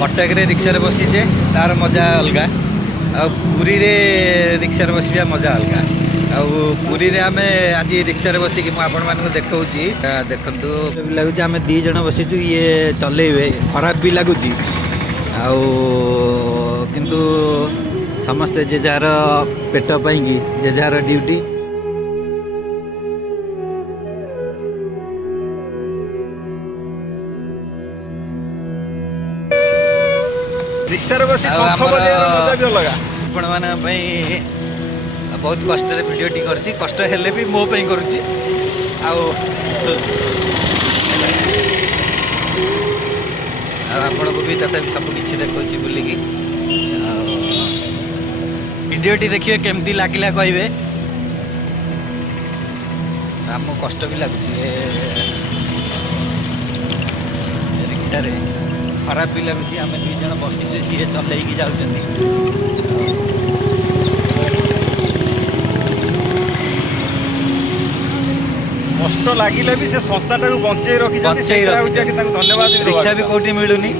कटक रे रिक्शा बसीचे तार मजा अलग पुरी रे रिक्शा बसवा मजा अलग पुरी रे आमे आज रिक्शा बसिक मुझे देखा देखु भी लगुच आम दी जन बसीचु ये चलेबे खराब भी लगुच किंतु समस्ते जे जार पेट पाई जे जार ड्यूटी रिक्शा बसी शंख बजाइबार मजा भी अलग आपण माने बहुत कष्ट भिडियोटी करछि कष्ट हेले भी मो पे करुछि आपण को भी तथा सब किछि देखौछि बुलिकी भिडियोटी देखिए केमती लागिला कहबे हमको कष्ट भी लगुछि रिक्शा रे खराब भी लगुच आम दुई जन बसीचे सी चलैकी जाऊँ कष्ट लगिले भी से संस्था बंचे रखी धन्यवाद रिक्शा भी कौटी मिलूनी